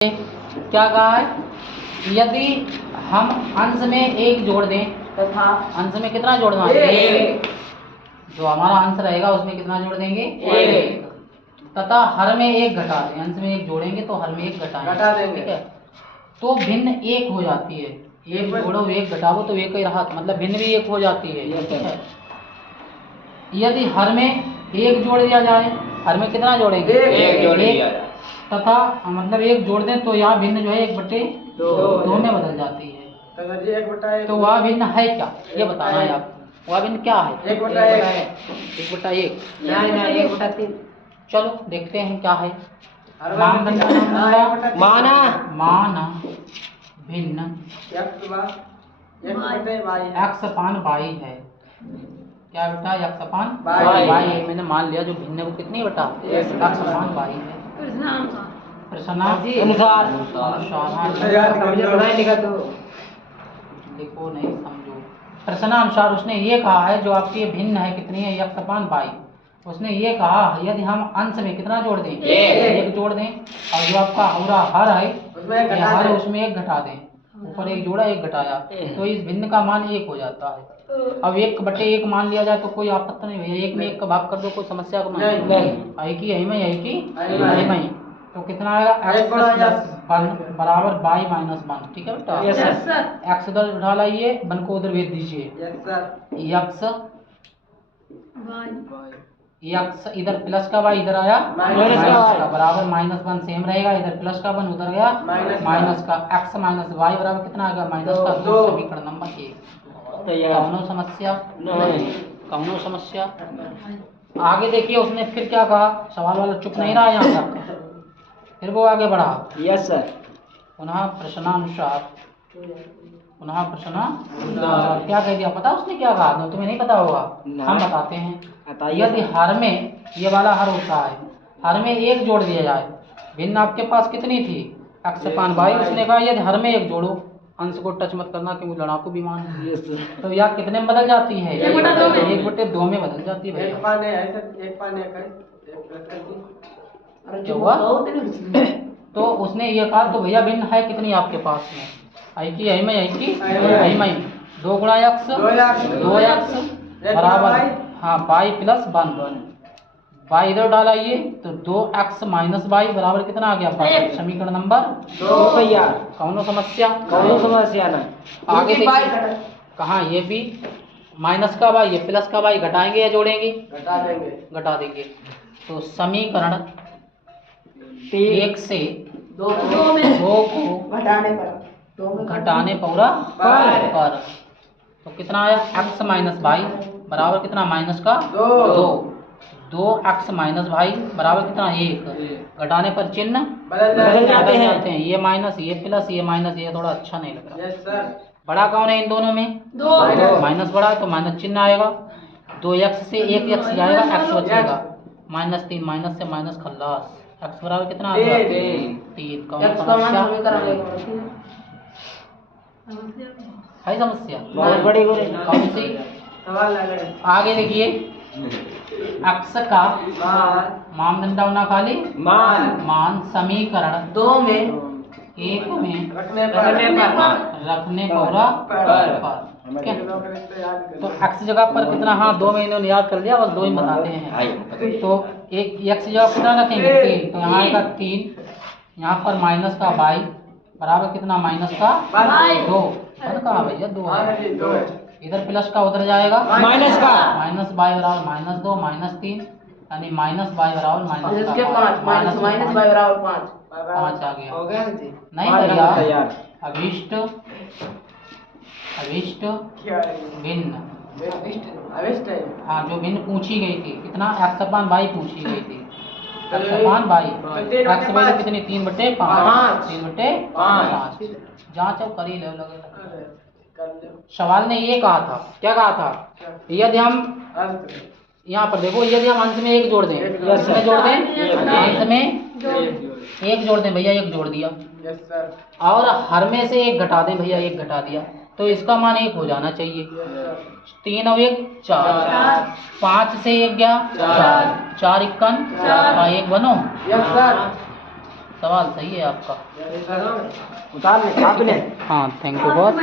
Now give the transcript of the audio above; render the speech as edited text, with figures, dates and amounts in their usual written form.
क्या कहा है, यदि हम अंश में एक जोड़ दें तथा अंश में कितना जोड़ना है, एक। जो हमारा अंश रहेगा उसमें कितना जोड़ देंगे, एक। तथा हर में एक घटा दें, अंश में एक जोड़ेंगे तो हर में एक घटा देंगे, ठीक है। तो भिन्न एक हो जाती है, एक जोड़ो एक घटाओ तो एक ही रहा, मतलब भिन्न भी एक हो जाती है, ठीक है। यदि हर में एक जोड़ दिया जाए, हर में कितना जोड़ेंगे, एक जोड़ दिया जाए, तथा मतलब एक जोड़ दें तो यहाँ भिन्न जो है एक बटे दो में बदल जाती है। तो वह भिन्न है क्या, ये बताना है आपको। वह भिन्न क्या है, एक बटा एक, एक बटा तीन। चलो देखते हैं क्या है। माना भिन्न x अपान y है। क्या बेटा, x अपान y है। मैंने मान लिया जो भिन्न वो कितनी बेटा, x अपान y है। प्रश्नानुसार लिखो नहीं समझो। प्रश्नानुसार उसने ये कहा है जो आपकी भिन्न है कितनी है, x अपान y। उसने ये कहा यदि हम अंश में कितना जोड़ दें, एक जोड़ दें, और जो आपका पूरा हर है उसमें एक घटा दें, ऊपर एक जोड़ा एक घटाया, तो इस भिन्न का मान एक हो जाता है। अब एक बटे एक मान लिया जाए तो कोई आपत्ति नहीं भैया, एक में एक का भाग कर दो, कोई समस्या को नहीं। एक ही यही में तो कितना आएगा, x बराबर y माइनस 1, ठीक है बेटा। x उधर उठा लाइए, 1 को उधर भेज दीजिए, x इधर प्लस का y इधर आया माइनस का, बराबर -1 सेम रहेगा, इधर प्लस का 1 उधर गया माइनस का, x माइनस y बराबर कितना आ गया, माइनस का 2। समीकरण नंबर 1। कौनो समस्या आगे देखिए उसने फिर क्या कहा, सवाल वाला चुप नहीं रहा यहाँ तक, फिर वो आगे बढ़ा। Yes sir. पुनः प्रश्नानुसार क्या कह दिया, पता उसने क्या कहा, तुम्हें नहीं पता होगा, हम बताते हैं। यदि हर में ये वाला हर होता है, हर में एक जोड़ दिया जाए, भिन्न आपके पास कितनी थी, x अपान y। उसने कहा यदि हर में एक जोड़ो, अंश को टच मत करना क्योंकि लड़ाकू विमान है, तो यह कितने में बदल जाती है, 1 बटे 2 में बदल जाती है। क्या हुआ, तो उसने ये कहा तो भैया भिन्न है कितनी आपके पास में, आई में 2 गुणा x 2x बराबर y प्लस 1 y इधर डालाइए तो 2x माइनस y बराबर कितना आ गया, समीकरण नंबर 2 भैया। कौनो समस्या ना। आगे देखिए कहाँ, ये भी माइनस का y ये प्लस का y घटाएंगे या जोड़ेंगे, घटा देंगे। तो समीकरण 1 से 2 को घटाने पर तो कितना आया, x माइनस y बराबर कितना, माइनस का 2x माइनस y बराबर कितना, 1। घटाने पर चिन्ह बदल जाते हैं, ये माइनस ये प्लस, ये माइनस, ये थोड़ा अच्छा नहीं लग रहा। बड़ा कौन है इन दोनों में, 2 माइनस बड़ा तो माइनस चिन्ह आएगा, 2x से 1x जाएगा, x बचेगा, -3 माइनस से माइनस खल्लास, x बराबर कितना आ गया, 3। कौन समस्या है, समस्या बहुत बड़ी हो रही, कौन सी। आगे देखिए x का मानदंड होना खाली मान समीकरण 2 में 1 में रखने पर तो x जगह पर कितना, 2 में इन्होंने याद कर लिया, बस 2 ही बताते हैं। तो एक x जगह कितना रखेंगे, 3, तो यहाँ आएगा 3, यहाँ पर माइनस का y बराबर कितना, माइनस का 2 कहाँ भैया 2 इधर प्लस का उधर जाएगा माइनस का, माइनस y बराबर -2 -3 यानी माइनस y बराबर माइनस 5 आ गया। नहीं भैया, अभिष्ट भिन्न, हाँ जो भिन्न पूछी गई थी, कितना x अपान y पूछी गई थी, x अपान y, x वैल्यू कितनी, 3/5 जांच अब करी ले लगे। सवाल ने ये कहा था, क्या कहा था, यदि हम यहाँ पर देखो, यदि हम अंश में एक जोड़ दें, अंश में एक जोड़ दें भैया, एक जोड़ दिया, और हर में से एक घटा दें भैया, एक घटा दिया, तो इसका मान 1 हो जाना चाहिए। 3 और 1 4, 5 से 1 गया 4, 4 × 1 1 बनो, सवाल सही है आपका। उतार ले आपने। हाँ, थैंक यू बहुत।